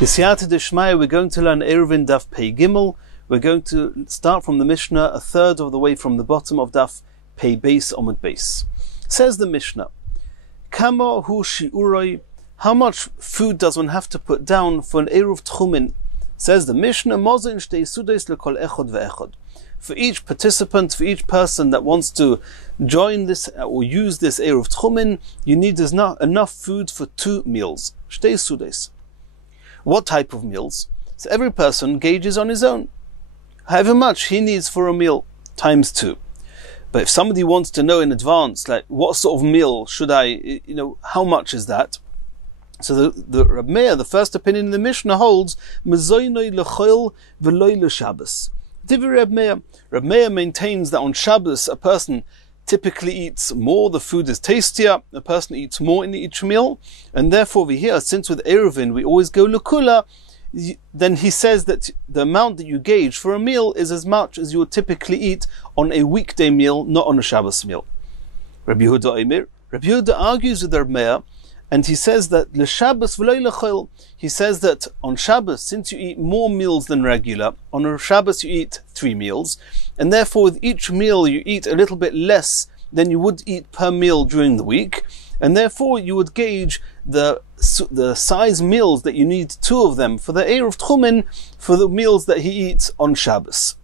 B'siyata d'shmaya, we're going to learn Eirovin Daf Pei Gimel. We're going to start from the Mishnah, a third of the way from the bottom of Daf Pei Beis Omud Beis. Says the Mishnah, Kama hu shi'uroi, how much food does one have to put down for an Eruv Tchumin? Says the Mishnah, Mozin shtei sudes lekol echod ve'echod. For each participant, for each person that wants to join this or use this Eruv Tchumin, you need enough food for 2 meals. Shtei sudes. What type of meals? So every person gauges on his own. However much he needs for a meal, times 2. But if somebody wants to know in advance, like what sort of meal should I, how much is that? So the Reb Meir, the first opinion in the Mishnah holds, Mezoinoi l'choil v'loi l'Shabbos. Divrei Reb Meir. Reb Meir maintains that on Shabbos a person typically eats more, the food is tastier, a person eats more in each meal, and therefore we hear, since with Eirovin we always go l'kula, then he says that the amount that you gauge for a meal is as much as you would typically eat on a weekday meal, not on a Shabbos meal. Rabbi Yehuda argues with Reb Meir, and he says that l'Shabbos v'loi l'choil. He says that on Shabbos, since you eat more meals than regular, on a Shabbos you eat 3 meals, and therefore with each meal you eat a little bit less than you would eat per meal during the week, and therefore you would gauge the size meals that you need 2 of them for the Eruv Tchumin for the meals that he eats on Shabbos.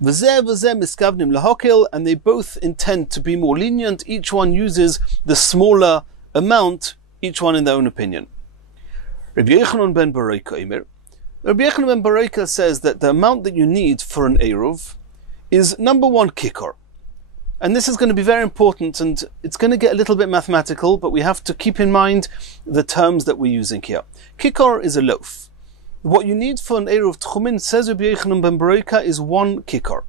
V'zeh miskavnim lahokel, and they both intend to be more lenient. Each one uses the smaller amount, each one in their own opinion. Rabbi Yochanan ben Baroika says that the amount that you need for an Eruv is number 1 kikar. And this is going to be very important, and it's going to get a little bit mathematical, but we have to keep in mind the terms that we're using here. Kikar is a loaf. What you need for an Eruv Tchumin, says Rabbi Yochanan ben Baroika, is 1 kikar.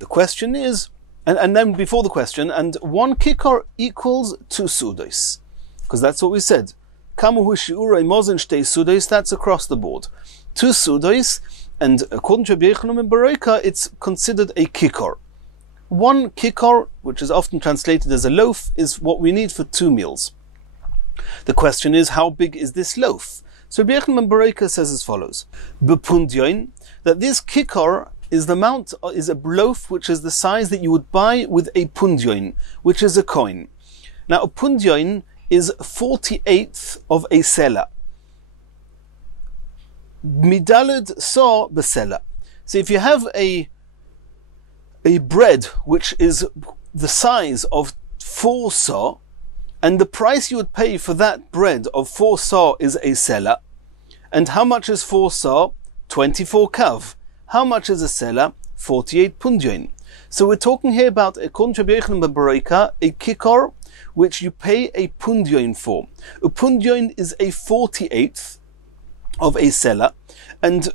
The question is, and then before the question, and 1 kikar equals 2 sudos. Because that's what we said. Kamu shi'urei mozin shtei sudos, that's across the board. 2 sudos, and according to Rabbi Yochanan ben Baroika, it's considered a kikar. 1 kikar, which is often translated as a loaf, is what we need for 2 meals. The question is, how big is this loaf? So Rabbi Yochanan ben Baroika says as follows: Bepundyoin, that this kikar is a loaf which is the size that you would buy with a pundyoin, which is a coin. Now a pundyoin is 48th of a sela. Midaled sa besela. So if you have a bread which is the size of 4 sa, and the price you would pay for that bread of 4 sa is a sela, and how much is 4 sa? 24 kav. How much is a sela? 48 pundyoin. So we're talking here about, according to Rabbi Yochanan ben Baroika, a kikar which you pay a pundyoin for. A pundyoin is a 48th of a sela, and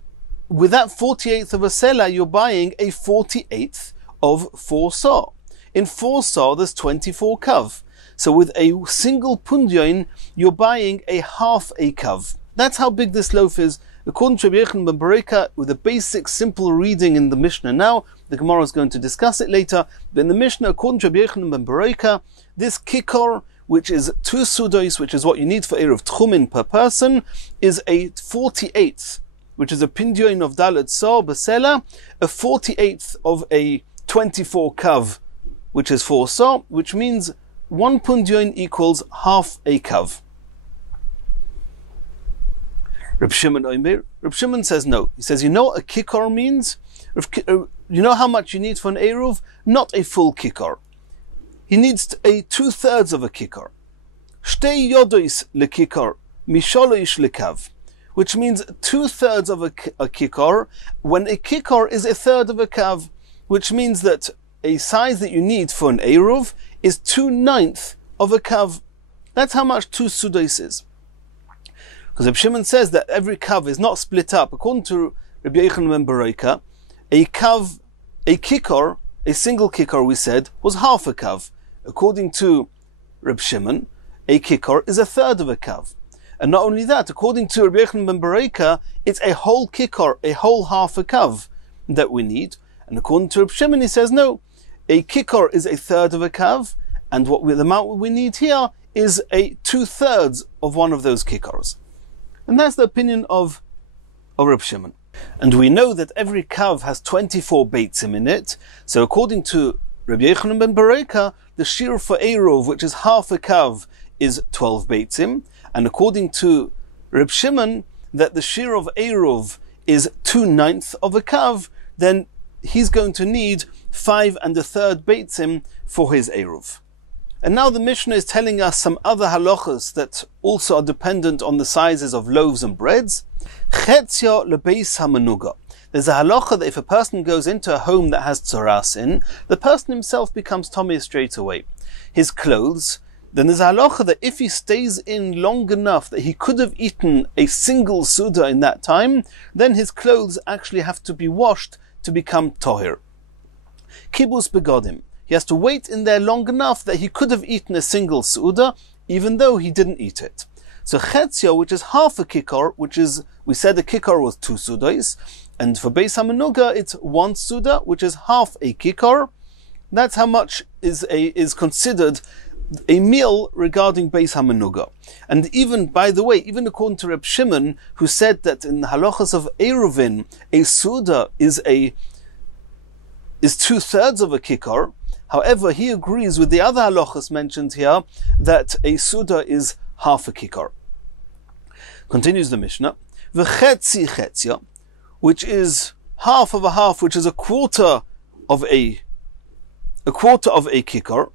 with that 48th of a sela, you're buying a 48th of 4 sa. In 4 sa, there's 24 kav. So with a single pundyoin, you're buying a half a kav. That's how big this loaf is. According to Rabbi Yochanan ben Baroika, with a basic, simple reading in the Mishnah now, the Gemara is going to discuss it later, but in the Mishnah, according to Rabbi Yochanan ben Baroika, this kikar, which is 2 sudos, which is what you need for Eruv Tchumin per person, is a 48th, which is a pindyoin of Dalet Sa Besela, a 48th of a 24 kav, which is 4 sa, which means 1 pundyoin equals half a kav. Reb Shimon says no. He says, you know what a kikar means? You know how much you need for an Eruv? Not a full kikar. He needs a 2/3 of a kikar. Shtei yodois lekikar, misholoish lekav. Which means 2/3 of a kikar, when a kikar is 1/3 of a kav, which means that a size that you need for an Eruv is 2/9 of a kav. That's how much 2 sudos is. Because Reb Shimon says that every kav is not split up. According to Rabbi Yochanan ben Baroika, a kikar, a single kikar, we said, was half a kav. According to Reb Shimon, a kikar is 1/3 of a kav. And not only that, according to Rabbi Yochanan ben Baroika, it's a whole kikar, a whole half a kav that we need. And according to Reb Shimon, he says no, a kikar is 1/3 of a kav, and the amount we need here is a 2/3 of one of those kikars. And that's the opinion of Reb Shimon. And we know that every kav has 24 beitzim in it. So according to Rabbi Yochanan ben Beroka, the shir for Eruv, which is half a kav, is 12 beitzim. And according to Reb Shimon, that the shir of Eruv is 2/9 of a kav, then he's going to need 5 1/3 beitzim for his Eruv. And now the Mishnah is telling us some other halachas that also are dependent on the sizes of loaves and breads. Chetzia lebeis hamenuga. There's a halacha that if a person goes into a home that has tzaras in, the person himself becomes tomei straight away. His clothes, then there's a halacha that if he stays in long enough that he could have eaten a single suda in that time, then his clothes actually have to be washed to become tohir. Kibus begodim. He has to wait in there long enough that he could have eaten a single suda, even though he didn't eat it. So chetzia, which is half a kikar, which is, we said a kikar was 2 sudas, and for beis hamenuga it's 1 suda, which is half a kikar. That's how much is considered a meal regarding beis hamenuga. And even, by the way, even according to Reb Shimon, who said that in the halachas of Eirovin, a suda is 2/3 of a kikar. However, he agrees with the other halachas mentioned here that a suda is half a kikar. Continues the Mishnah, v'chetzi chetzia, which is half of a half, which is a quarter of a kikar.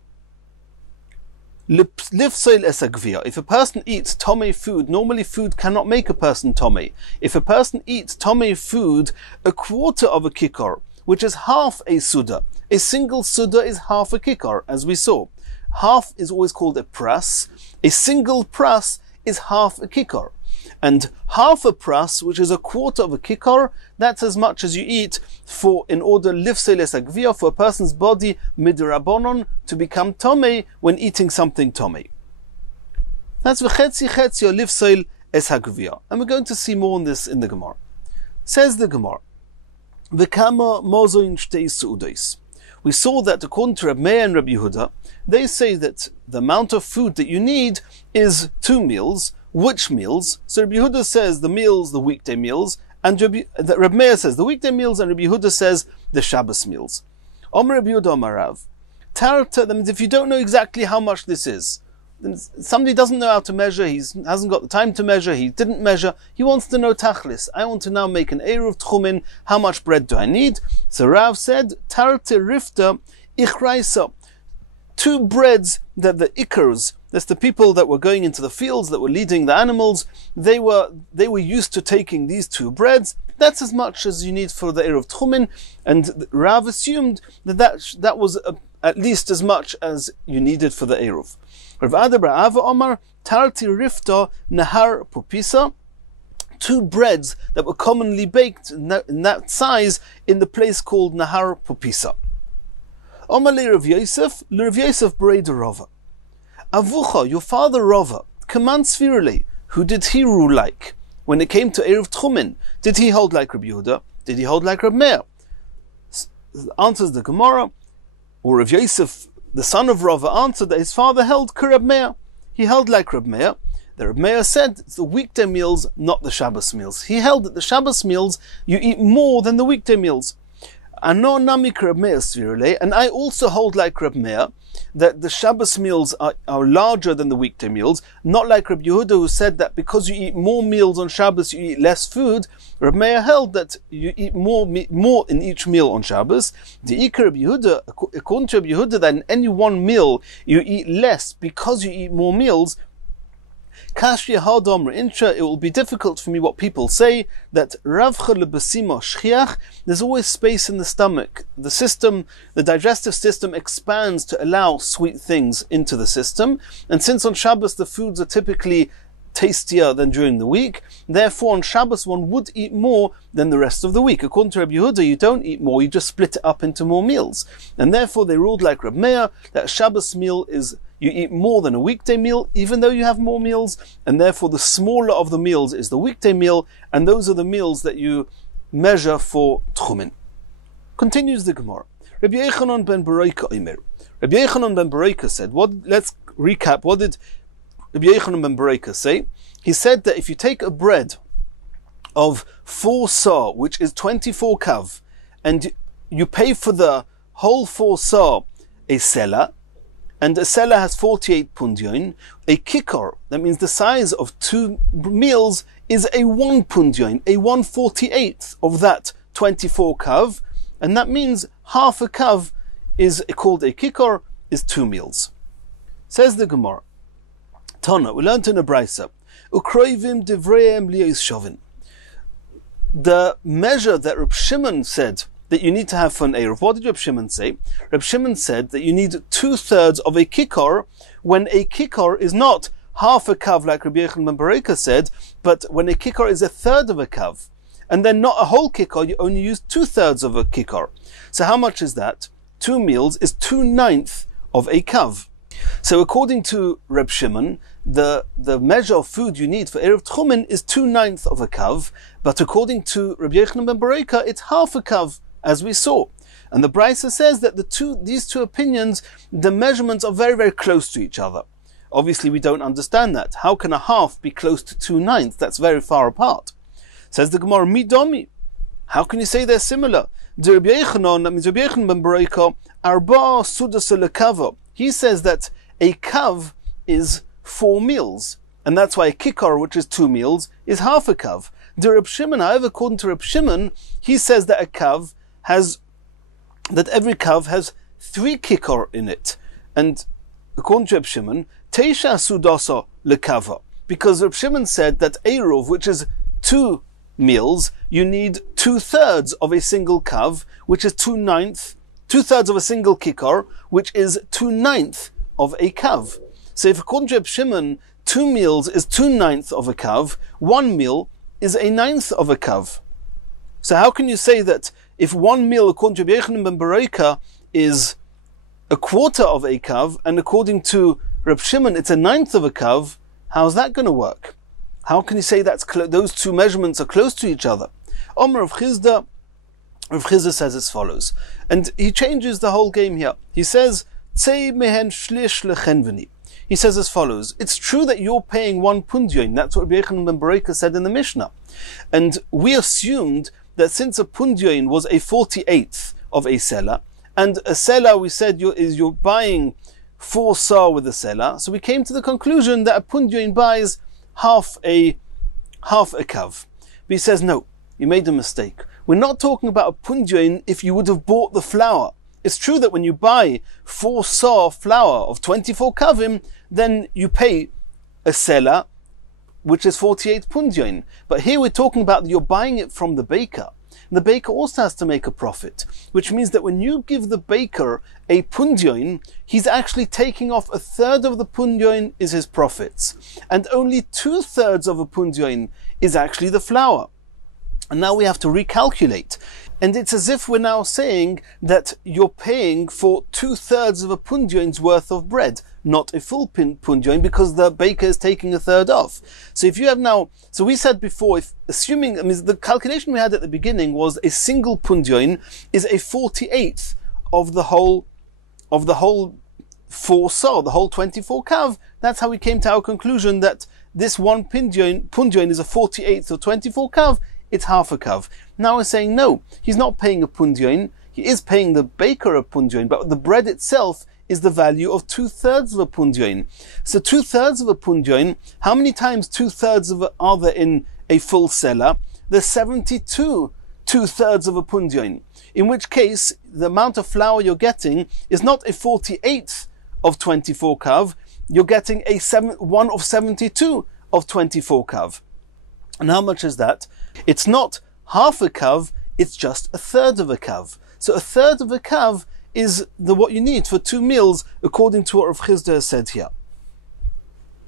Lifseil esagvia. If a person eats tomei food, normally food cannot make a person tomei. If a person eats tomei food, a quarter of a kikar, which is half a suda. A single suda is half a kikar, as we saw. Half is always called a pras. A single pras is half a kikar. And half a pras, which is a quarter of a kikar, that's as much as you eat in order lifseil esagvia, for a person's body midrabanon to become tomei when eating something tomei. That's v'chetzi chetzio lifseil esagvia. And we're going to see more on this in the Gemara. Says the Gemara, v'kama mozoin shtei su'udos. We saw that according to Reb Meir and Reb Yehuda, they say that the amount of food that you need is 2 meals. Which meals? So Reb Yehuda says the meals, the weekday meals, and Reb Meir says the weekday meals, and Reb Yehuda says the Shabbos meals. Omer Reb Yehuda Omer Rav. Tarta, that means if you don't know exactly how much this is, then somebody doesn't know how to measure, he hasn't got the time to measure, he didn't measure, he wants to know tachlis. I want to now make an eruv tchumin, how much bread do I need? So Rav said, Tarta rifta ichraisa. 2 breads that the ikars, that's the people that were going into the fields, that were leading the animals, they were used to taking these 2 breads. That's as much as you need for the eruv tchumin, and Rav assumed that was at least as much as you needed for the eruv. Rav Ada bar Ava Omar, Tarti rifta nahar pupisa, 2 breads that were commonly baked in that size in the place called nahar pupisa. Omar le Rav Yosef bereid Rava. Avucha, your father Rava, command svirele. Who did he rule like? When it came to eruv tchumin, did he hold like Reb Yehuda? Did he hold like Reb Meir? Answers the Gemara, or Rav Yosef, the son of Rava, answered that his father held Reb Meir. He held like Reb Meir. The Reb Meir said it's the weekday meals, not the Shabbos meals. He held that the Shabbos meals you eat more than the weekday meals. And I also hold like Reb Meir that the Shabbos meals are larger than the weekday meals, not like Reb Yehuda, who said that because you eat more meals on Shabbos, you eat less food. Reb Meir held that you eat more in each meal on Shabbos. The Ikar Reb Yehuda, according to Reb Yehuda, that in any one meal you eat less because you eat more meals. Kashya Hadam Intra, it will be difficult for me what people say, that Ravcha lebesimo shchiach, there's always space in the stomach. The system, the digestive system expands to allow sweet things into the system, and since on Shabbos the foods are typically tastier than during the week, therefore on Shabbos one would eat more than the rest of the week. According to Reb Yehuda, you don't eat more, you just split it up into more meals. And therefore they ruled like Reb Meir, that a Shabbos meal is you eat more than a weekday meal, even though you have more meals, and therefore the smaller of the meals is the weekday meal, and those are the meals that you measure for tchumin. Continues the Gemara. Rabbi Yochanan ben Beroka Omer. Rabbi Yochanan ben Beroka said, let's recap, what did Rabbi Yochanan ben Bereika say? He said that if you take a bread of 4 sa, which is 24 kav, and you pay for the whole 4 sa a sela, and a sela has 48 pundyon, a kikar, that means the size of 2 meals, is a 1 pundyon, a 1/48th of that 24 kav, and that means half a kav is called a kikar, is 2 meals. Says the Gemara, Tana, we learned in a brisa, ukroivim devreim liyos shovin. The measure that Reb Shimon said that you need to have for an Eruv, what did Reb Shimon say? Reb Shimon said that you need 2/3 of a kikar, when a kikar is not half a kav like Rabbi Yochanan ben Bereika said, but when a kikar is 1/3 of a kav, and then not a whole kikar, you only use 2/3 of a kikar. So how much is that? 2 meals is 2/9 of a kav. So according to Reb Shimon, the measure of food you need for Erev Tchumen is 2/9 of a kav, but according to Rabbi Yochanan ben Bereika, it's half a kav, as we saw. And the brisa says that these two opinions, the measurements are very, very close to each other. Obviously, we don't understand that. How can a half be close to 2/9? That's very far apart. Says the Gemara, Midomi. How can you say they're similar? The Rabbi Yochanan, that means Rabbi Yochanan ben Bereika, Arba Sudas lekava. He says that a kav is 4 meals, and that's why a kikar, which is 2 meals, is half a kav. The Reb Shimon, however, according to Reb Shimon, he says that every kav has 3 kikar in it, and according to Reb Shimon, Teisha Sudasa lekava, because Reb Shimon said that Eruv, which is 2 meals, you need 2/3 of a single kav, which is 2/3 of a single kikar, which is 2/9 of a kav. So if according to Reb Shimon, 2 meals is 2/9 of a kav, 1 meal is a 1/9 of a kav. So how can you say that if 1 meal according to Rabbi Yochanan ben Bereika is 1/4 of a kav, and according to Reb Shimon it's a 1/9 of a kav, how's that going to work? How can you say those two measurements are close to each other? Omer of Chizda, Rav Chizda says as follows, and he changes the whole game here. He says, Tzei mehen shlish lechenveni. He says as follows, it's true that you're paying 1 pundyon, that's what Rabbi Yochanan ben Bereika said in the Mishnah. And we assumed that since a pundyon was a 48th of a seller, and a seller we said you're buying 4 sa with a seller, so we came to the conclusion that a pundyon buys half a kav. But he says, no, you made a mistake. We're not talking about a pundyon if you would have bought the flour. It's true that when you buy 4 sa flour of 24 kavim, then you pay a seller, which is 48 pundyon. But here we're talking about you're buying it from the baker. The baker also has to make a profit, which means that when you give the baker a pundyon, he's actually taking off 1/3 of the pundyon is his profits, and only 2/3 of a pundyon is actually the flour. And now we have to recalculate. And it's as if we're now saying that you're paying for 2/3 of a pundyon's worth of bread, not a full pundyon, because the baker is taking 1/3 off. So if you have now, so we said before, the calculation we had at the beginning was a single pundyon is a 48th of the whole 4 sa, the whole 24 kav. That's how we came to our conclusion that this 1 pundyon is a 48th of 24 kav. It's half a kav. Now we're saying no, he's not paying a pundyon, he is paying the baker a pundyon, but the bread itself is the value of 2/3 of a pundyon. So 2/3 of a pundyon, how many times 2/3 of are there in a full seller? There's 72 2/3 of a pundyon. In which case, the amount of flour you're getting is not a 48th of 24 kav, you're getting a 1 of 72 of 24 kav. And how much is that? It's not half a kav, it's just 1/3 of a kav. So 1/3 of a kav is what you need for 2 meals, according to what Rav Chizda has said here.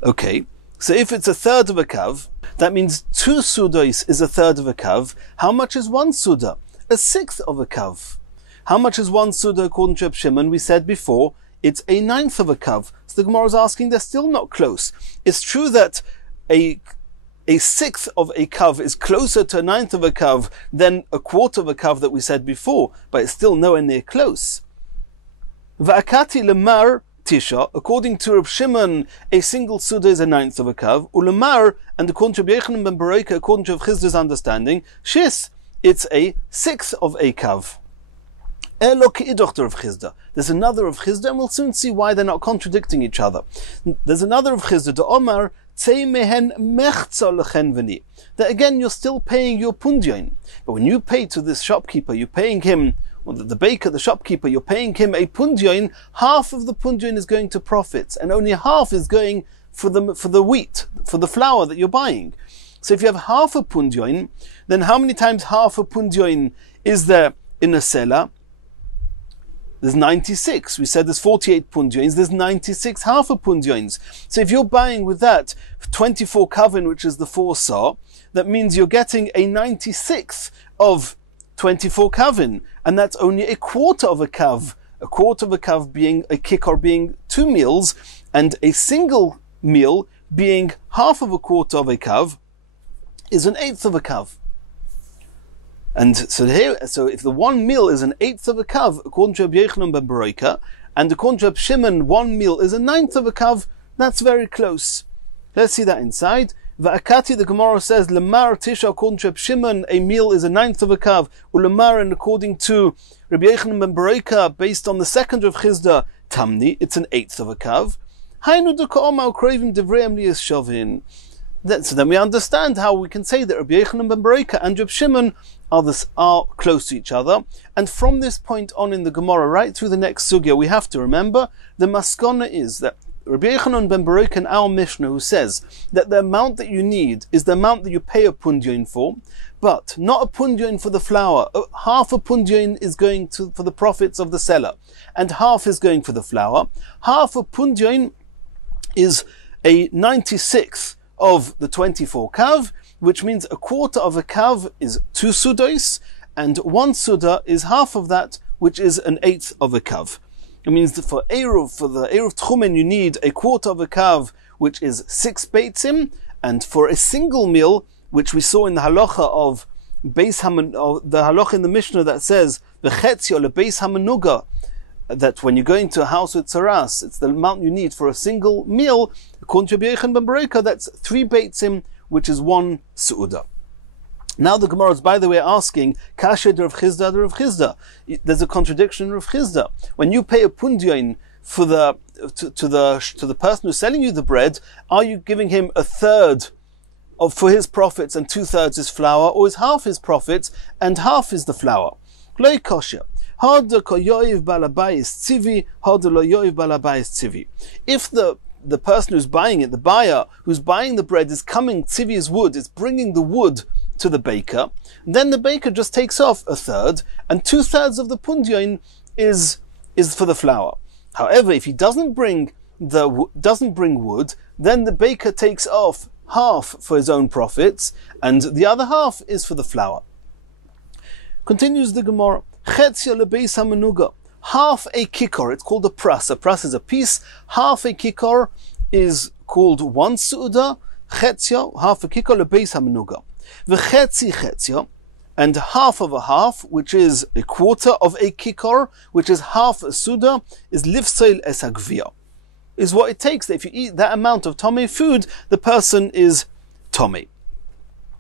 Okay, so if it's 1/3 of a kav, that means 2 sudos is 1/3 of a kav. How much is 1 suda? 1/6 of a kav. How much is 1 suda according to Reb Shimon? We said before, it's a 1/9 of a kav. So the Gemara is asking, they're still not close. It's true that a 1/6 of a kav is closer to a 1/9 of a kav than a 1/4 of a kav that we said before, but it's still nowhere near close. Va'akati lemar tisha, according to Reb Shimon, a single suda is a ninth of a kav. Ulamar, and according to Reb Yochanan ben Beroika, according to Reb Chizda's understanding, shis, it's a sixth of a kav. There's another of Chizda, and we'll soon see why they're not contradicting each other. There's another of Chizda, the Omar, that again you're still paying your pundyon. But when you pay to this shopkeeper, you're paying him, or the baker, the shopkeeper, you're paying him a pundyon, half of the pundyon is going to profits, and only half is going for the wheat, for the flour that you're buying. So if you have half a pundyon, then how many times half a pundyon is there in a seller? There's 96. We said there's 48 pundyons. There's 96 half a pundyons. So if you're buying with that 24 kavin, which is the 4 saw, that means you're getting a 96th of 24 kavin, and that's only a quarter of a kav. A quarter of a kav being a kikar, being 2 meals, and a single meal being half of a quarter of a kav is an eighth of a kav. And so if the one meal is an eighth of a kav, according to Reb Yochanan ben Beroika, and according to Reb Shimon, one meal is a ninth of a kav, that's very close. Let's see that inside. Va'akati, the Gemara says, Lemar tisha, according to Reb Shimon, a meal is a ninth of a kav. Ulemar, and according to Reb Yochanan ben Beroika, based on the second of Chizda, Tamni, it's an eighth of a kav. Hainu deka'oma ukroivim devreim liyas shavin. So then we understand how we can say that Reb Yochanan ben Beroika and Reb Shimon are close to each other. And from this point on in the Gemara, right through the next sugya, we have to remember the maskana is that Reb Yochanan ben Beroika in our Mishnah, who says that the amount that you need is the amount that you pay a pundyon for, but not a pundyon for the flour. Half a pundyon is going for the profits of the seller, and half is going for the flour. Half a pundyon is a 96th of the 24 kav, which means a quarter of a kav is 2 sudos, and 1 suda is half of that, which is an eighth of a kav. It means that for the Eruv Tchumen, you need a quarter of a kav, which is 6 beitzim, and for a single meal, which we saw in the halacha of Beis the halacha in the Mishnah that says v'chetzio lebeis hamenuga, that when you go into a house with tzaras, it's the amount you need for a single meal. According to Reb Yochanan ben Beroika, that's 3 beitzim, which is 1 su'uda. Now the Gemara is, by the way, asking, Kasha de Rav Chizda de Rav Chizda. There's a contradiction in Rav Chizda. When you pay a pundyon for to the person who's selling you the bread, are you giving him a third for his profits and 2/3 is flour, or is half his profits and half is the flour? Lo kasha. If the person who's buying it, the buyer who's buying the bread, is coming tzivi's wood, is bringing the wood to the baker, then the baker just takes off 1/3, and 2/3 of the pundyon is for the flour. However, if he doesn't bring wood, then the baker takes off half for his own profits, and the other half is for the flour. Continues the Gemara. Half a kikar, it's called a pras. A pras is a piece. Half a kikar is called 1 su'uda. Chetzia, half a kikar, lebeis hamenuga. V'chetzi chetzia, and half of a half, which is a quarter of a kikar, which is half a suda, is lifseil es hagvia. Is what it takes. If you eat that amount of tomei food, the person is tomei.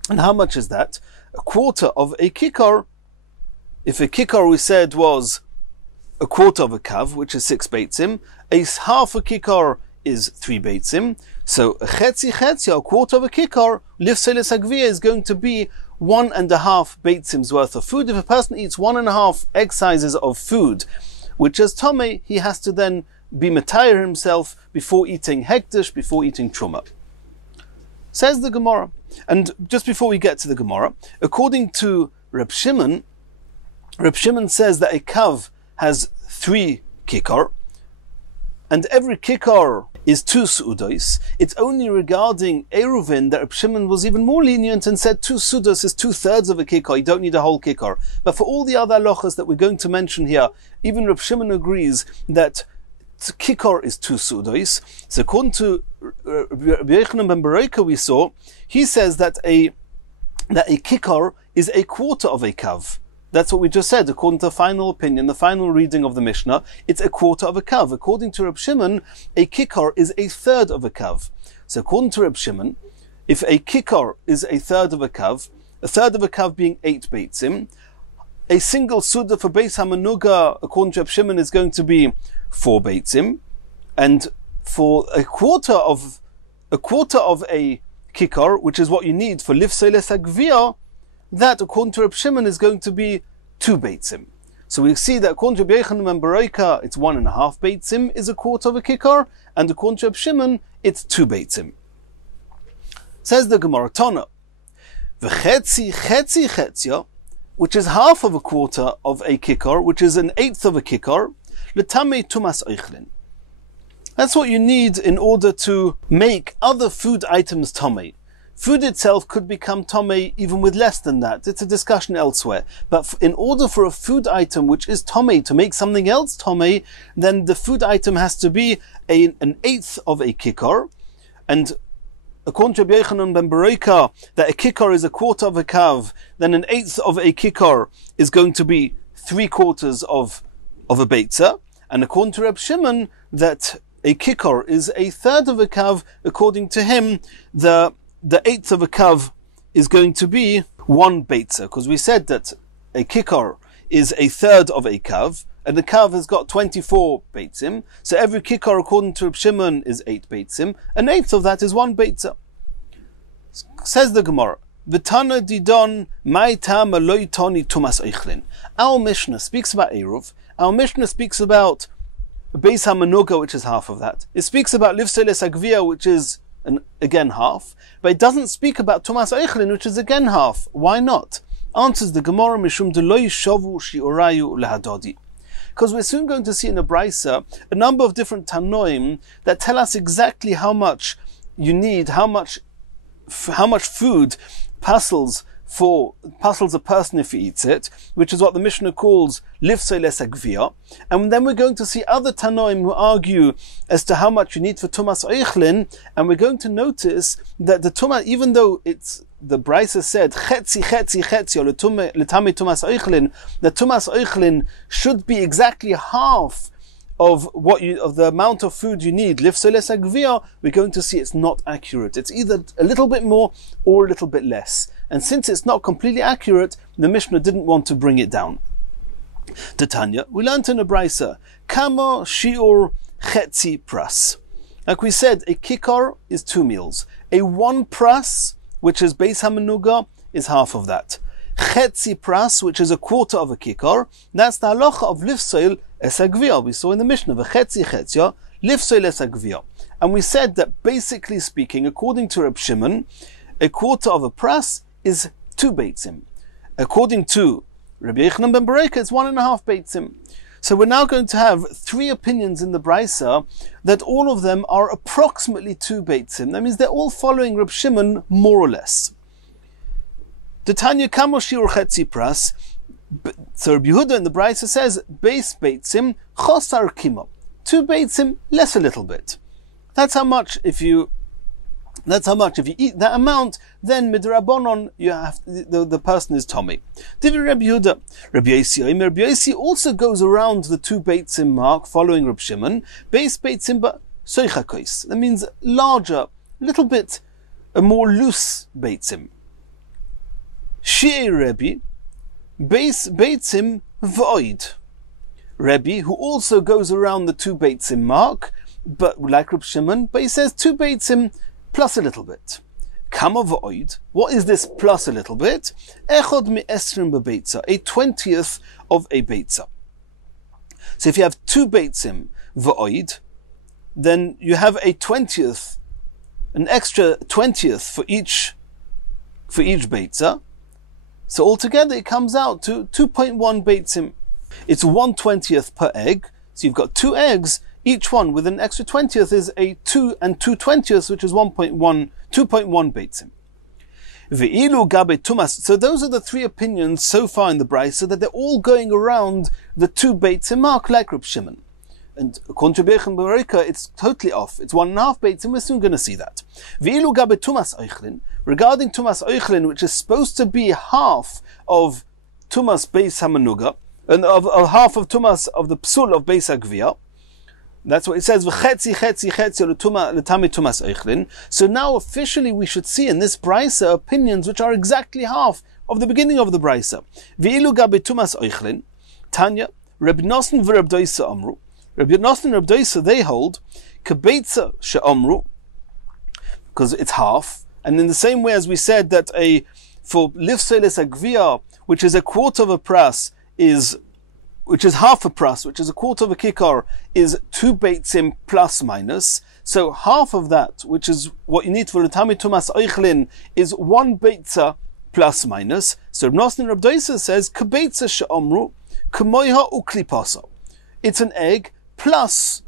And how much is that? A quarter of a kikar. If a kikar, we said, was a quarter of a kav, which is 6 beitzim, half a kikar is 3 beitzim, so a chetzi, a quarter of a kikar, lifseles hagvia, is going to be 1.5 beitzim's worth of food. If a person eats 1.5 egg sizes of food, which is tomei, he has to then be metayer himself before eating hektish, before eating truma. Says the Gemara. And just before we get to the Gemara, according to Reb Shimon says that a kav has 3 kikar, and every kikar is 2 su'udos. It's only regarding Eirovin that Reb Shimon was even more lenient and said 2 su'udos is 2/3 of a kikar. You don't need a whole kikar. But for all the other halachas that we're going to mention here, even Reb Shimon agrees that kikar is 2 su'udos. So according to Reb Yochanan ben Beroika, we saw, he says that a kikar is a quarter of a kav. That's what we just said. According to the final opinion, the final reading of the Mishnah, it's a quarter of a kav. According to Reb Shimon, a kikar is a third of a kav. So according to Reb Shimon, if a kikar is a third of a kav being 8 beitzim, a single suda for beis hamanuga, according to Reb Shimon, is going to be 4 beitzim, and for a quarter of a kikar, which is what you need for lifsei lesagvia, that according to Reb Shimon is going to be 2 beitzim. So we see that according to Reb Yochanan and Baroika, it's 1.5 beitzim is a quarter of a kikar, and according to Reb Shimon, it's 2 beitzim. Says the Gemara Tana, v'chetzi chetzi chetzia, which is half of a quarter of a kikar, which is an eighth of a kikar, l'tamei tumas oichlin. That's what you need in order to make other food items tomei. Food itself could become tomei even with less than that. It's a discussion elsewhere. But in order for a food item which is tomei to make something else tomei, then the food item has to be an eighth of a kikar. And according to Rabbi Yochanan ben Baroika, that a kikar is a quarter of a kav, then an eighth of a kikar is going to be 3/4 of a beitza. And according to Reb Shimon, that a kikar is a third of a kav. According to him, the eighth of a kav is going to be 1 beitza, because we said that a kikar is a third of a kav, and the kav has got 24 beitzim. So every kikar, according to Reb Shimon, is 8 beitzim. An eighth of that is 1 beitza. Says the Gemara, V'tana didon mai tam aloi toni tumas oichlin. Our Mishnah speaks about Eruv. Our Mishnah speaks about beis hamanuga, which is half of that. It speaks about lifsei lesagvia, which is again half, but it doesn't speak about tumas oichlin, which is again half. Why not? Answers the Gemara, mishum deloi shavu shi'urayu lehadodi. Because we're soon going to see in a brisa a number of different tanoim that tell us exactly how much you need, how much food puzzles a person if he eats it, which is what the Mishnah calls lifsei lesagvia. And then we're going to see other tanoim who argue as to how much you need for tumas oichlin, and we're going to notice that the tumas, even though it's the brisa said chetzi letame tumas oichlin, the tumas oichlin should be exactly half of the amount of food you need, lifsei lesagvia, we're going to see it's not accurate. It's either a little bit more or a little bit less. And since it's not completely accurate, the Mishnah didn't want to bring it down. Tanya, we learned in a brisa, kama shiur chetzi pras. Like we said, a kikar is 2 meals. A 1 pras, which is beis hamanuga, is half of that. Chetzi pras, which is a quarter of a kikar, that's the halacha of lifsei lesagvia. We saw in the Mishnah, v'chetzi chetzia, lifsei lesagvia. And we said that basically speaking, according to Reb Shimon, a quarter of a pras is 2 beitzim. According to Rabbi Yochanan ben Baroika, it's 1.5 beitzim. So we're now going to have 3 opinions in the brisa that all of them are approximately 2 beitzim. That means they're all following Reb Shimon more or less. The Tanya kamo shiur chetzi pras. So Rabbi Yehuda in the brisa says beis beitzim chosar kimo. 2 beitzim less a little bit. That's how much if you eat that amount, then midrabanon you have the person is tomei. Divi Rabbi Yehuda, Rabbi Yosi also goes around the 2 beitzim mark, following Reb Shimon. Beis beitzim but soichakos. That means larger, little bit, a more loose beitzim. Shi'ei Rebbe, beis beitzim v'oid. Rebbe, who also goes around the 2 beitzim mark, but like Reb Shimon, but he says 2 beitzim plus a little bit. Kama v'oid. What is this plus a little bit? Echod mi'esrim b'beitza, a 20th of a beitza. So if you have 2 beitzim v'oid, then you have a 20th, an extra 20th for each beitza. So altogether it comes out to 2.1 beitzim. It's 1/20th per egg. So you've got 2 eggs, each one with an extra 20th is a 2 and 2/20ths, which is 2.1 beitzim. Ve'ilu gabe tumas. So those are the 3 opinions so far in the brisa, that they're all going around the 2 beitzim mark like Reb Shimon. And according to Rabbi Yochanan ben Baroika, it's totally off. It's 1.5 beitzim. We're soon going to see that. Ve'ilu gabe tumas oichlin. Regarding tumas oichlin, which is supposed to be half of tumas beis hamanuga, and of half of tumas of the psul of beis hagvia. That's what it says. V'chetzi chetzi chetzi l'tami tumas eichlin. So now officially we should see in this brisa opinions which are exactly half of the beginning of the brisa. V'ilu gabe tumas eichlin, Tanya, Reb Nosson v'Reb Doisa amru. Reb Nosson and Reb Doisa, they hold kebeitza she'amru, because it's half. And in the same way as we said that for livseles agvia, which is a quarter of a pras, which is half a pras, which is a quarter of a kikar, is 2 beitzim plus minus. So half of that, which is what you need for the Tami Tumas Eichlin, is 1 beitza plus minus. So Reb Nosson Reb Doisa says, Kebeitza she'omru, kemoiha uklipasa. It's an egg plus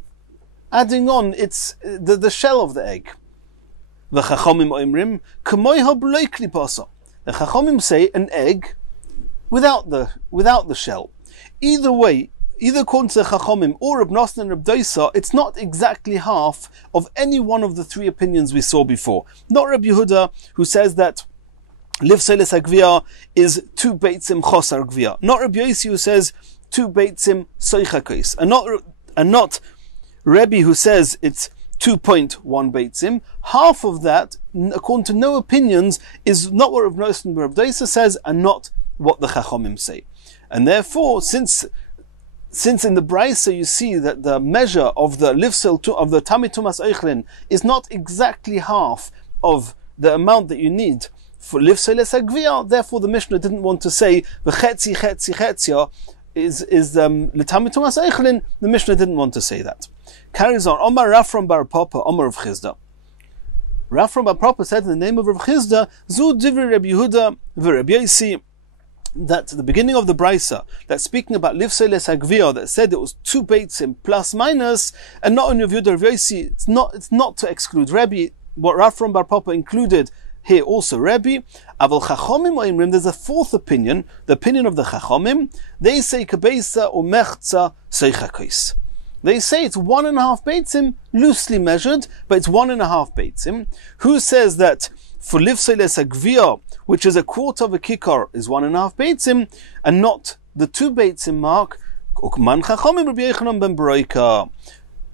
adding on the shell of the egg. The Chachamim oimrim, kemoiha b'loi klipasa. The Chachamim say an egg without the shell. Either way, either according to the Chachamim or Reb Nosson and Reb Doisa, it's not exactly half of any one of the 3 opinions we saw before. Not Reb Yehuda, who says that livseles agvia is 2 beitzim chosar gvia. Not Reb Yosi, who says 2 beitzim soichakos. And not Rebbe, who says it's 2.1 beitzim. Half of that, according to no opinions, is not what Reb Nosson and Reb Doisa says, and not what the Chachamim say. And therefore, since in the brisa you see that the measure of the livsel of the Tami Tumas Eichlin is not exactly half of the amount that you need for livseles agvia, therefore the Mishnah didn't want to say v'chetzi chetzi chetzia is l'Tami Tumas Eichlin. The Mishnah didn't want to say that. Carries on. Omar Rafram bar Papa, Omar of Chizda. Rafram bar Papa said in the name of Rav Chizda, Zu divri Reb Yehuda v'Reb Yosi, that the beginning of the brisa, that speaking about livseles agvia, that said it was 2 beitzim plus minus, and not only of Yehuda Rav Yosi, it's not to exclude Rebbe. What Rafram bar Papa included here also Rebbe. Aval Chachamim oimrim, there's a 4th opinion, the opinion of the Chachamim. They say kebeisa umechza seichakos. They say it's 1.5 beitzim, loosely measured, but it's 1.5 beitzim. Who says that for livseles agvia, which is a quarter of a kikar, is 1.5 beitzim, and not the 2 beitzim mark? Ukman Chachamim Rabbi Yochanan ben Beroika.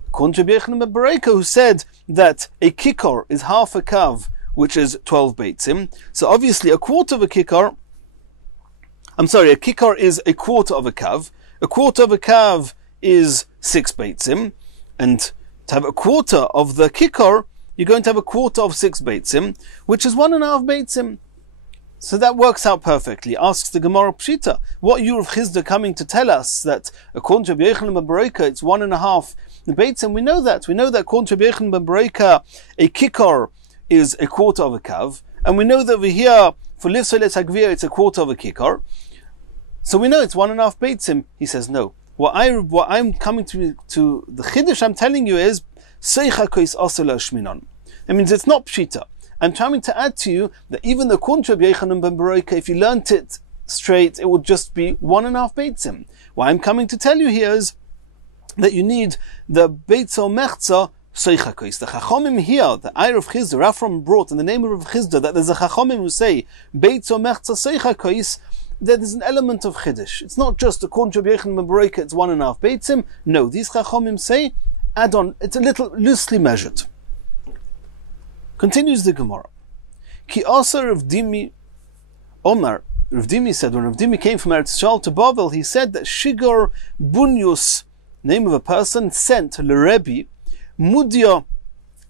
According to Rabbi Yochanan ben Beroika, who said that a kikar is half a kav, which is 12 beitzim. So obviously a kikar is a quarter of a kav. A quarter of a kav is 6 beitzim, and to have a quarter of the kikar, you're going to have a quarter of 6 beitzim, which is 1.5 beitzim. So that works out perfectly. Asks the Gemara Pshita, what you Rav Chizda coming to tell us that according to Rabbi Yochanan ben Beroika it's 1.5 beitzim? We know that according to Rabbi Yochanan ben Beroika a kikar is a quarter of a kav, and we know that over here for livseles agvia it's a quarter of a kikar. So we know it's 1.5 beitzim. He says no. What I'm coming to the chiddush I'm telling you is seichakos asela shminon. That means it's not pshita. I'm trying to add to you that even the according to Rabbi Yochanan ben Beroika, if you learnt it straight, it would just be 1.5 beitzim. What I'm coming to tell you here is that you need the beitzo mechza seichakos. The Chachamim here, the Eir of Chizda, Rafram brought in the name of Rav Chizda, that there's a Chachamim who say beitzo mechza seichakos. That there's an element of chiddush. It's not just according to Rabbi Yochanan ben Beroika, it's 1.5 beitzim. No, these Chachamim say add on. It's a little loosely measured. Continues the Gemara. Ki asa Rav Dimi Omar. Rav Dimi said when Rav Dimi came from Eretz Yisrael to Bavel, he said that Shigar Bunyus, name of a person, sent Lerebi Mudia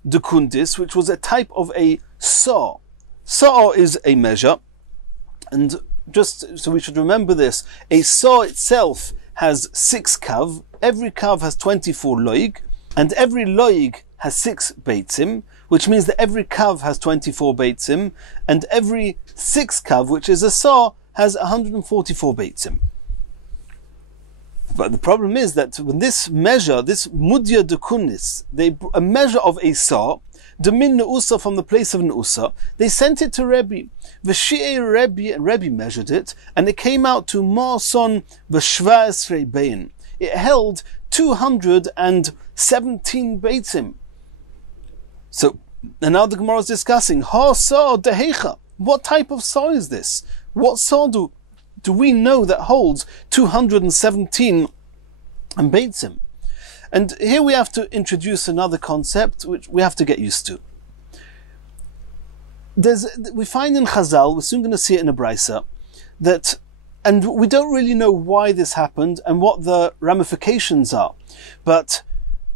Dekundis, which was a type of a saw. Saw is a measure, and just so we should remember this, a saw itself has 6 kav, every kav has 24 loig, and every loig has 6 beitzim, which means that every kav has 24 beitzim, and every 6 kav, which is a saw, has 144 beitzim. But the problem is that when this measure, this mudya dekunis, a measure of a saw, Demin Neusa, from the place of Neusa, they sent it to Rebbe. V'shi'ei Rebbe, and Rebbe measured it, and it came out to Marson v'shvaesrei bein. It held 217 beitzim. So, and now the Gemara is discussing, Ha saw dehecha. What type of saw is this? What saw do do we know that holds 217 beitzim? And here we have to introduce another concept which we have to get used to. We find in Chazal, we're soon going to see it in a Brisa, that, and we don't really know why this happened and what the ramifications are, but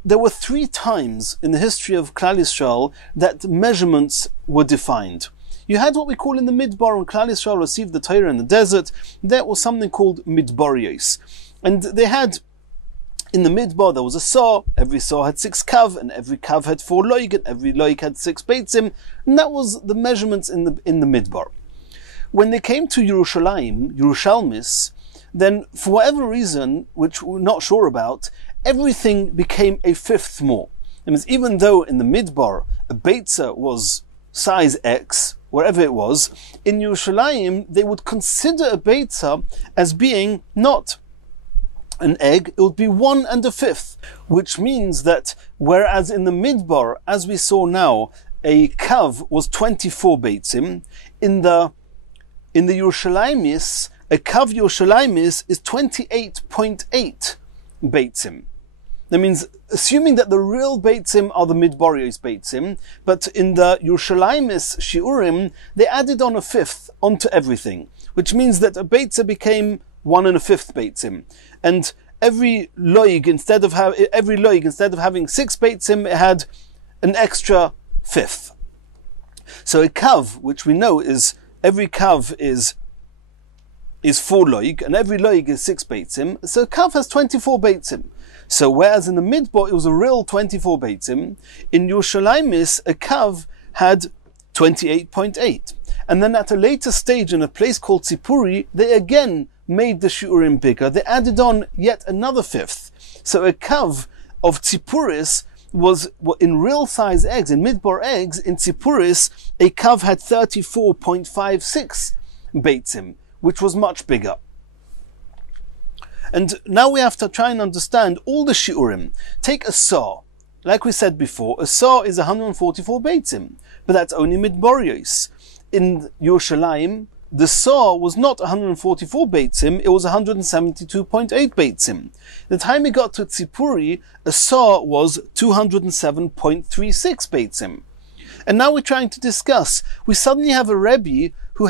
there were 3 times in the history of Klal Yisrael that measurements were defined. You had what we call in the Midbar, when Klal Yisrael received the Torah in the desert, there was something called Midbariyos. And they had, in the Midbar, there was a saw, every saw had 6 kav, and every kav had 4 loig, and every loig had 6 beitzim, and that was the measurements in the Midbar. When they came to Yerushalmis, then for whatever reason, which we're not sure about, everything became a 5th more. That means even though in the Midbar a beitzah was size X, wherever it was, in Yerushalayim they would consider a beitzah as being not an egg, it would be 1 1/5, which means that whereas in the Midbar, as we saw now, a kav was 24 beitzim, in the Yerushalaymis, a kav Yerushalaymis is 28.8 beitzim. That means, assuming that the real beitzim are the Midbariyos beitzim, but in the Yerushalaymis shiurim, they added on a 5th onto everything, which means that a beitzah became 1 1/5 beitzim. And every loig, instead of having 6 beitzim, it had an extra 5th. So a kav, which we know is, every kav is 4 loig, and every loig is 6 beitzim, so a kav has 24 beitzim. So whereas in the Midbar it was a real 24 beitzim, in Yerushalaymis a kav had 28.8. And then at a later stage in a place called Tzipuri, they again made the shiurim bigger. They added on yet another 5th. So a kav of Tzipuris was, in real size eggs, in Midbar eggs, in Tzipuris, a kav had 34.56 beitzim, which was much bigger. And now we have to try and understand all the shiurim. Take a saw. Like we said before, a saw is 144 beitzim, but that's only Midbariyos. In Yerushalayim, the saw was not 144 beitzim, it was 172.8 beitzim. The time we got to Tzipuri, a saw was 207.36 beitzim. And now we're trying to discuss, we suddenly have a Rebbe who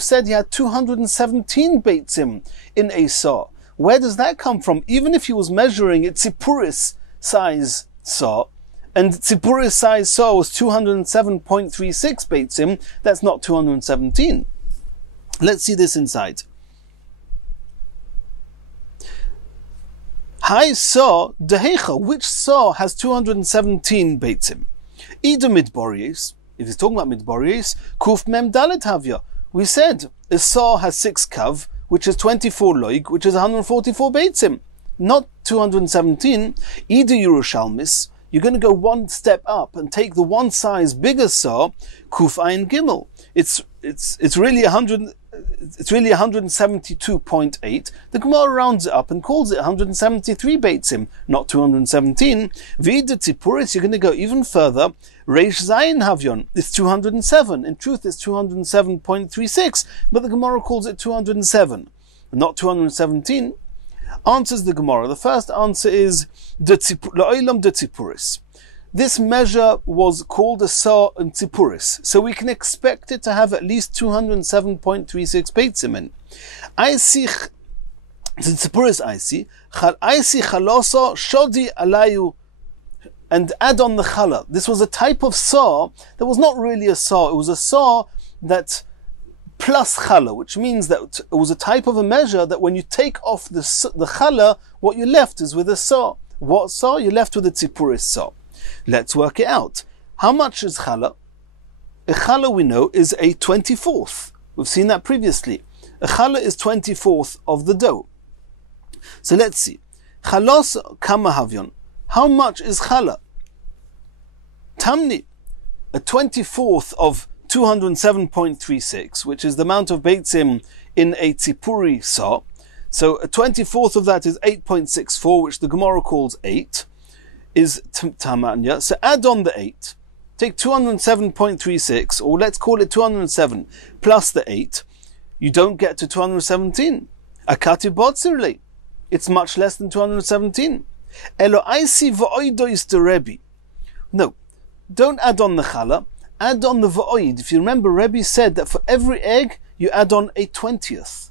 said he had 217 beitzim in a saw. Where does that come from? Even if he was measuring a Tzipuris size saw, and Tzipuris size saw was 207.36 beitzim, that's not 217. Let's see this inside. Hi saw dehecha, which saw has 217 beitzim? Either Midbariyos, if he's talking about Midbariyos, kuf mem dalet havya. We said a saw has 6 kav, which is 24 loig, which is 144 beitzim, not 217. Either Yerushalmis, you're going to go one step up and take the one size bigger saw, kuf ayin gimel. It's really 172.8. The Gemara rounds it up and calls it 173 beitzim, not 217. Vida Tzipuris, you're going to go even further. Reish Zayin Havyon, it's 207. In truth, it's 207.36, but the Gemara calls it 207, not 217. Answers the Gemara. The first answer is La'olam de Tzipuris. This measure was called a saw in Tzipuris, so we can expect it to have at least 207.36 beitzim in. Tzipuris chaloso shodi alayu, and add on the chala. This was a type of saw that was not really a saw. It was a saw that plus chala, which means that it was a type of a measure that when you take off the chala, what you're left is with a saw. What saw? You're left with a Tzipuris saw. Let's work it out. How much is challah? A challah, we know, is a 24th. We've seen that previously. A challah is 24th of the dough. So let's see. Chalos kama havyon. How much is challah? Tamni. A 24th of 207.36, which is the amount of beitzim in a tzipuri saw. So a 24th of that is 8.64, which the Gemara calls 8. Is tamanya. So add on the 8, take 207.36, or let's call it 207 plus the 8. you don't get to 217. Akati botzirle, it's much less than 217. Elo aisi v'oidois de Rebbe. No, don't add on the challah, add on the v'oid. If you remember, Rebbe said that for every egg, you add on a 20th.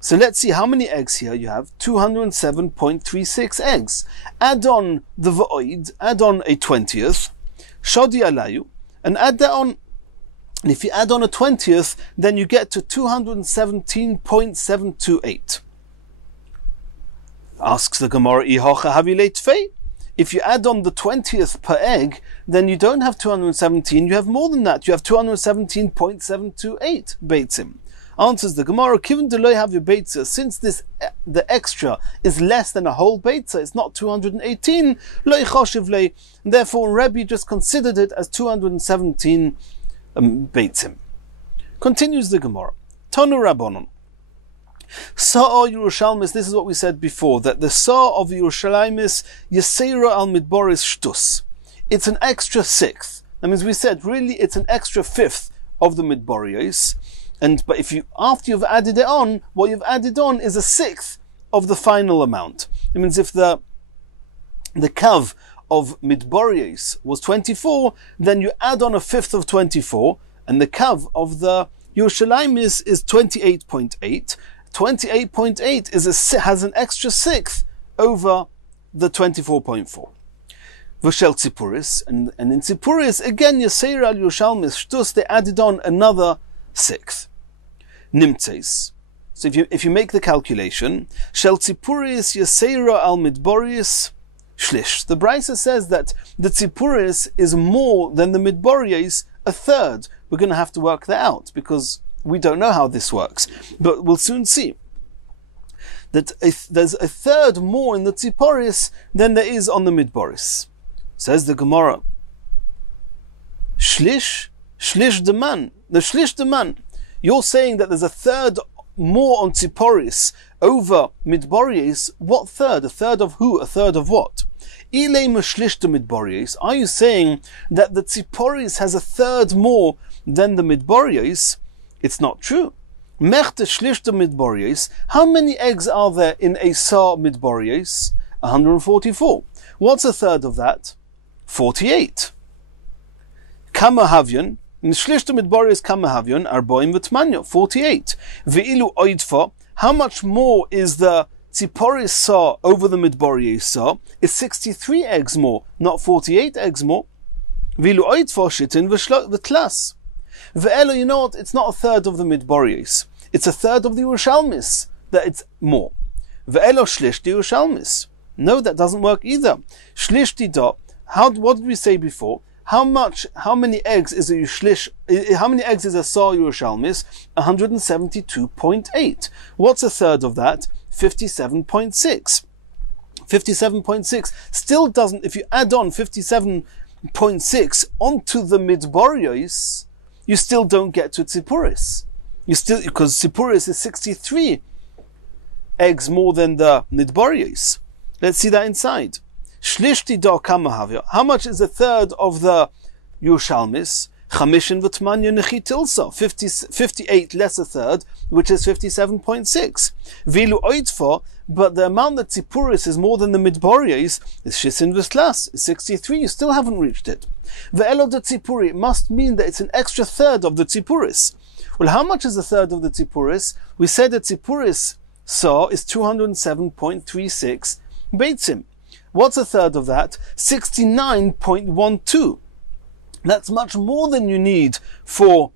So let's see how many eggs here you have. 207.36 eggs. Add on the v'oid, add on a 20th, shodi alayu, and add that on. And if you add on a 20th, then you get to 217.728. Asks the Gemara, Ihocha havilei tfei? If you add on the 20th per egg, then you don't have 217, you have more than that. You have 217.728 beitzim. Answers the Gemara, Kiven deloy have your beitza, since the extra is less than a whole beitza, it's not 218, loy choshev lei, therefore Rebbe just considered it as 217 beitzim. Continues the Gemara. Tonu Rabbanon. Sa'a Yerushalmis, this is what we said before, that the Sa'a of Yerushalmis, Yesera al Midboris Shtus. It's an extra sixth. That means we said, really, it's an extra fifth of the Midborios. But if you, after you've added it on, what you've added on is a sixth of the final amount. It means if the kav of Midborios was 24, then you add on a fifth of 24, and the kav of the Yerushalayim is 28.8. 28.8 has an extra sixth over the 24.4. V'shel Tzipuris, and in Tzipuris, again, Yasir al Yerushalmis Shtus, they added on another sixth. Nimtzeis. So if you make the calculation, Shel Tzipuris Yasira al Midboris Shlish. The Brisa says that the Tzipuris is more than the Midboris, a third. We're going to have to work that out because we don't know how this works. But we'll soon see that there's a third more in the Tzipuris than there is on the Midboris. Says the Gemara. Shlish deman. The Shlish deman. You're saying that there's a third more on Tziporis over Midboris. What third? A third of who? A third of what? Ilei Meshlish de Midboris. Are you saying that the Tziporis has a third more than the Midboris? It's not true. Mechte Shlish de Midboris. How many eggs are there in a Sa Midboris? 144. What's a third of that? 48. Kama Havyan. Nishlish Midboris Kamahavyon Arboim V'Tmanyo 48. Ve'ilu Oidfa. How much more is the Tziporis Saw over the Midboris Saw? It's 63 eggs more, not 48 eggs more. Ve'ilu Oidfa Shitin V'Tlas. Ve'elo, you know what? It's not a third of the Midboris. It's a third of the Yerushalmis that it's more. Ve'elo Shlish the Yerushalmis. No, that doesn't work either. Shlish Dida. What did we say before? How many eggs is a Yushlish? How many eggs is a Sa Yerushalmis? 172.8. What's a third of that? 57.6. 57.6 still doesn't. If you add on 57.6 onto the Midborios, you still don't get to Tzipuris. Because Tzipuris is 63 eggs more than the Midborios. Let's see that inside. Shlishti da kamahavya. How much is a third of the Yerushalmis? Chamishin v'tmanya nechitilsa. 58 less a third, which is 57.6. Vilu oitfa, but the amount that Tzipuris is more than the Midborios is shisin v'slas, is 63. You still haven't reached it. Ve'elo de Tzipuri, it must mean that it's an extra third of the Tzipuris. Well, how much is a third of the Tzipuris? We said that Tzipuris saw is 207.36 beitzim. What's a third of that? 69.12. That's much more than you need to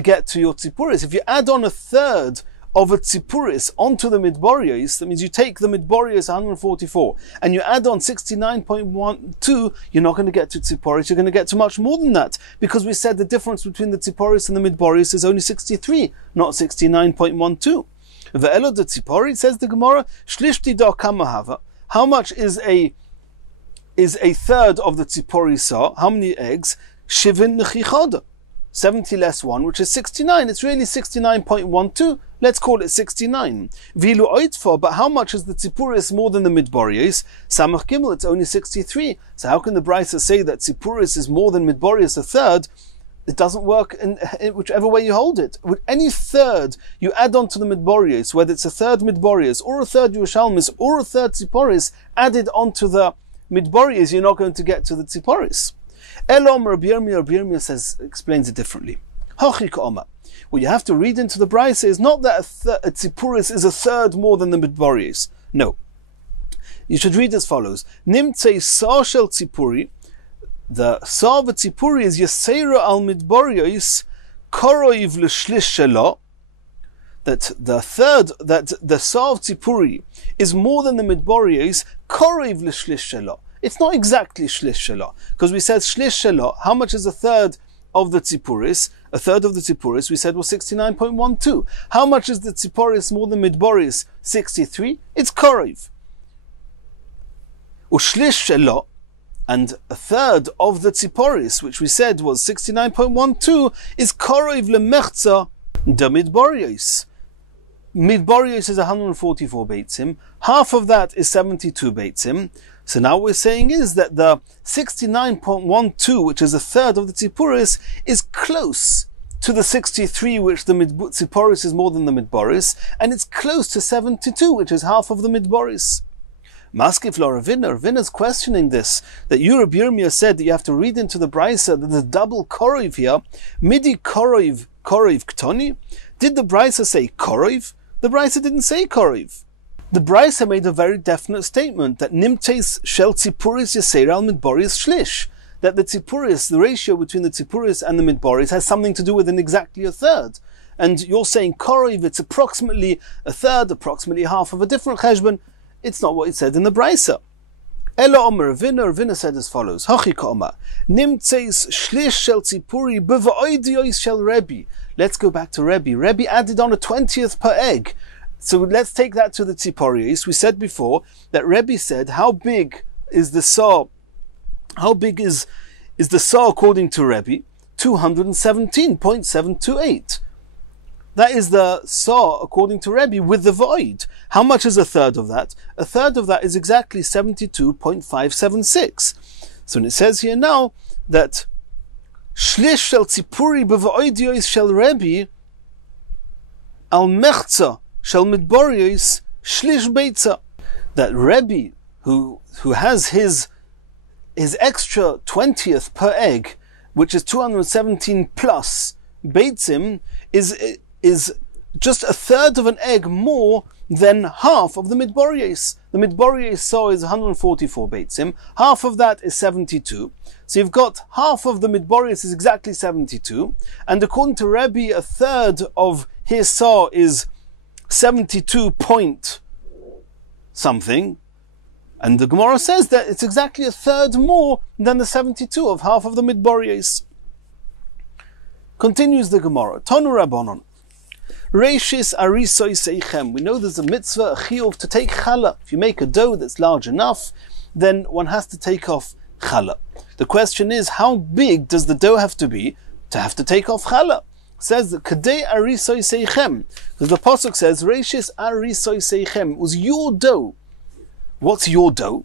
get to your Tzipuris. If you add on a third of a Tzipuris onto the Midborios, that means you take the Midborios 144 and you add on 69.12, you're not going to get to Tzipuris, you're going to get to much more than that. Because we said the difference between the Tzipuris and the Midborios is only 63, not 69.12. Ve'elo de Tzipuris, says the Gemara, Shlishti da kamahava. How much is a third of the Tzipori Sa? How many eggs? Shivin nechichada. 70 less 1, which is 69. It's really 69.12. Let's call it 69. Vilu oitfa, but how much is the Tzipuris more than the Midborios? Samach Gimel, it's only 63. So how can the Brisa say that Tzipuris is more than Midborios a third? it doesn't work in whichever way you hold it. With any third you add on to the midborios, whether it's a third midborios, or a third Yerushalmis, or a third tziporis, added onto the midborios, you're not going to get to the tziporis. Elom Rabbi Yirmiyah says, explains it differently. Hachik Omer. What you have to read into the brisa is not that a tziporis is a third more than the midborios. No. You should read as follows. Nimtzei sa shel tzipuri. The sa of a tzipuri is yaseira al midborios koroiv l'shlish shelo. That the third, that the sa of tzipuri is more than the midborios koroiv l'shlish shelo. It's not exactly shlish shelo, because we said shlish shelo. How much is a third of the tzipuris? A third of the tzipuris we said was 69.12. How much is the tzipuris more than midborios? 63. It's koroiv. Ushlish shelo, and a third of the tziporis, which we said was 69.12, is koroiv lemechza da midborios. Midborios is 144 beitzim. Half of that is 72 beitzim. So now what we're saying is that the 69.12, which is a third of the tziporis, is close to the 63, which the tziporis is more than the midboris, and it's close to 72, which is half of the midboris. Maskif Ravina is questioning this, that Rabbi Yirmiyah said that you have to read into the brisa that there's double koroiv here. Midi koroiv ktoni. Did the brisa say koroiv? The brisa didn't say koroiv. The brisa made a very definite statement that nimtes shel tzipuris yaseir al midboris shlish. That the tzipuris, the ratio between the tzipuris and the midboris, has something to do with exactly a third. And you're saying koroiv, it's approximately a third, approximately half of a different cheshbon. It's not what it said in the brisa. Ela Omer Ravina said as follows: Hachik Omer nimtzeis shlish shel tzipuri b'va'oidiyos shel Rebbe. Let's go back to Rebbe. Rebbe added on a 20th per egg. So let's take that to the tziporios. We said before that Rebbe said, how big is the saw? How big is the saw according to Rebbe? 217.728. That is the saw according to Rebbe with the void. How much is a third of that? A third of that is exactly 72.576. So when it says here now that shlish shel tzipuri b'voidiyos shel Rebbe al mechza shel midborios shlish beitza, that Rebbe who has his extra 20th per egg, which is 217 plus beitzim, is just a third of an egg more than half of the midborios. The midborios saw is 144 beitzim. Half of that is 72. So you've got half of the midborios is exactly 72. And according to Rebbe, a third of his saw is 72 point something. And the Gemara says that it's exactly a third more than the 72 of half of the midborios. Continues the Gemara. Tonu Rabbanon. Reishis arisoi seichem. We know there's a mitzvah, a chiyuv, to take challah. If you make a dough that's large enough, then one has to take off challah. The question is, how big does the dough have to be to have to take off challah? It says that kadei arisoi seichem, because the pasuk says Reishis arisoi seichem. It was your dough. What's your dough?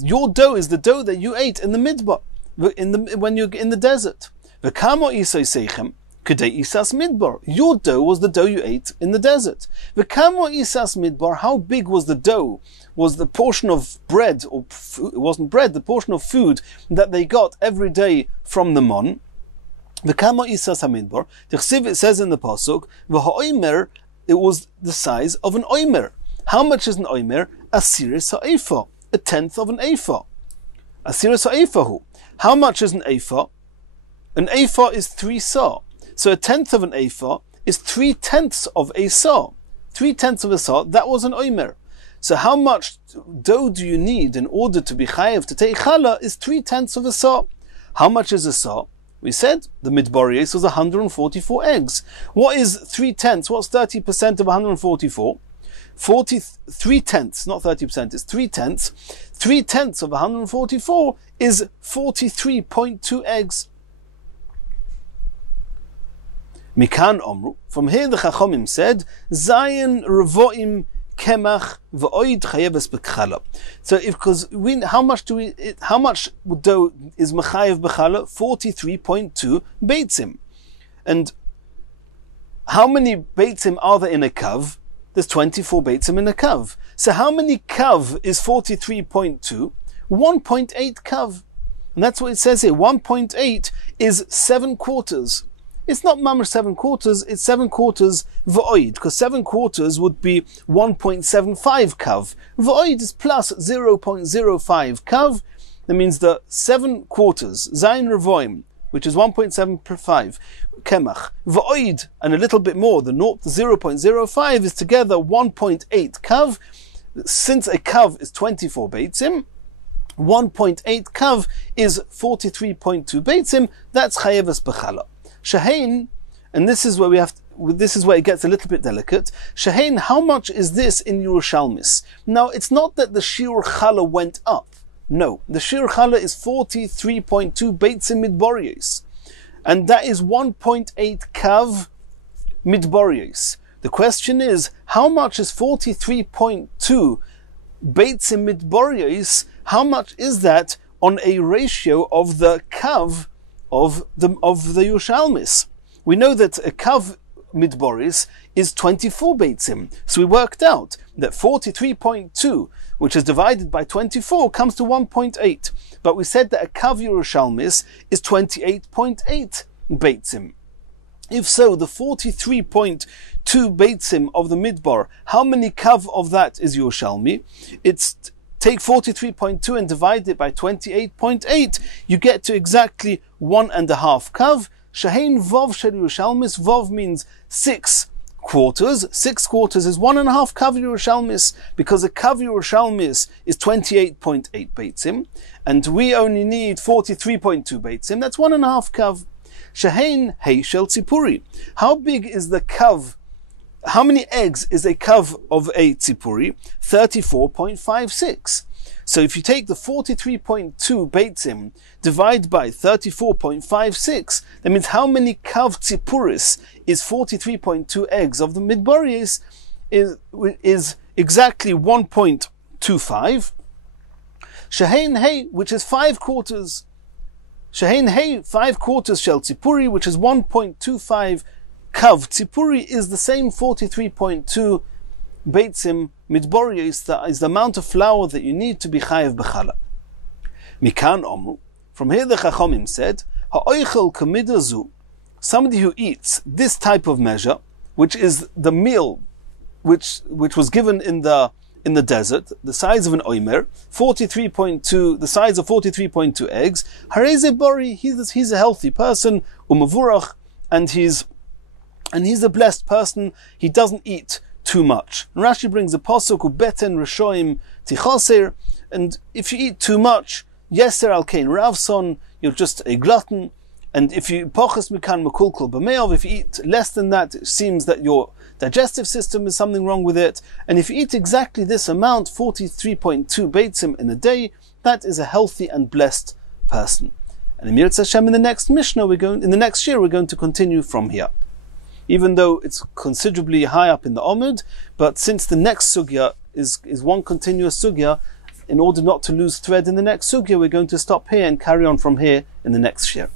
Your dough is the dough that you ate in the midbar, when you're in the desert. V'kamo isoi seichem. Isas midbar. Your dough was the dough you ate in the desert. V'kamo isas midbar. How big was the dough? Was the portion of bread, or it wasn't bread, the portion of food that they got every day from the mon? V'kamo isas midbar. It says in the pasuk, v'ha'omer, it was the size of an omer. How much is an omer? Asiris ha'efa, a tenth of an ephah. Asiris ha'efahu. How much is an ephah? An ephah is 3 sah. So a tenth of an ephah is 3/10 of a sah. 3/10 of a sah, that was an omer. So how much dough do you need in order to be chayav to take challah is 3/10 of a sah. How much is a sah? We said the midborios was 144 eggs. What is 3/10? What's 30% of 144? 3/10, not 30%, it's 3/10. 3/10 of 144 is 43.2 eggs. Mikan Omru. From here the Chachomim said, Zayin Revoim kemach v'oid chayeves b'chala. So how much dough is mechayev b'chala? 43.2 beitzim. And how many beitzim are there in a kav? There's 24 beitzim in a kav. So how many kav is 43.2? 1.8 kav. And that's what it says here. 1.8 is 7 quarters. It's not mamash 7 quarters, it's 7 quarters v'oid, because 7 quarters would be 1.75 kav. V'oid is plus 0.05 kav. That means the 7 quarters, zayin revoim, which is 1.75 kemach, v'oid, and a little bit more, the 0.05 is together 1.8 kav. Since a kav is 24 beitzim, 1.8 kav is 43.2 beitzim. That's chayeves b'chala. Shahain, and this is where this is where it gets a little bit delicate. Shahain, how much is this in Yerushalmis? Now, it's not that the shiur chala went up. No, the shiur chala is 43.2 beitzim midboryos, and that is 1.8 kav midboryos. The question is, how much is 43.2 beitzim midboryos? How much is that on a ratio of the kav of the Yerushalmis? We know that a kav midboris is 24 beitzim. So we worked out that 43.2, which is divided by 24, comes to 1.8. But we said that a kav Yerushalmis is 28.8 beitzim. If so, the 43.2 beitzim of the midbar, how many kav of that is Yerushalmi? It's take 43.2 and divide it by 28.8, you get to exactly 1.5 kav. Shahain vov shel Yerushalmis. Vov means 6 quarters. 6 quarters is 1.5 kav Yerushalmis, because a kav Yerushalmis is 28.8 beitzim, and we only need 43.2 beitzim. That's 1.5 kav. Shahain hey shel tzipuri. How big is the kav? How many eggs is a kav of a tzipuri? 34.56. So if you take the 43.2 beitzim, divide by 34.56, that means how many kav tzipuris is 43.2 eggs of the midboryos? Is exactly 1.25. Shahain hey, which is 5 quarters. Shahain hey, 5 quarters shel tzipuri, which is 1.25 kav tzipuri, is the same 43.2 beitzim midboryos. That is the amount of flour that you need to be chayev b'chala. Mikan omru. From here the Chachamim said, ha'oichel kamida zu, somebody who eats this type of measure, which is the meal which was given in the desert, the size of an oimer, 43.2, the size of 43.2 eggs, hareze bori, he's a healthy person, umavurach, and he's a blessed person. He doesn't eat too much. And Rashi brings a pasuk, ubeten rishoim tichaser, and if you eat too much, yeser al kein ravson, you're just a glutton. And if you poches mikan mekulkul b'meov, if you eat less than that, it seems that your digestive system is something wrong with it. And if you eat exactly this amount, 43.2 beitzim in a day, that is a healthy and blessed person. And in Mirz Hashem, in the next Mishnah, in the next year, we're going to continue from here. Even though it's considerably high up in the Omud, but since the next sugya is one continuous sugya, in order not to lose thread in the next sugya, we're going to stop here and carry on from here in the next year.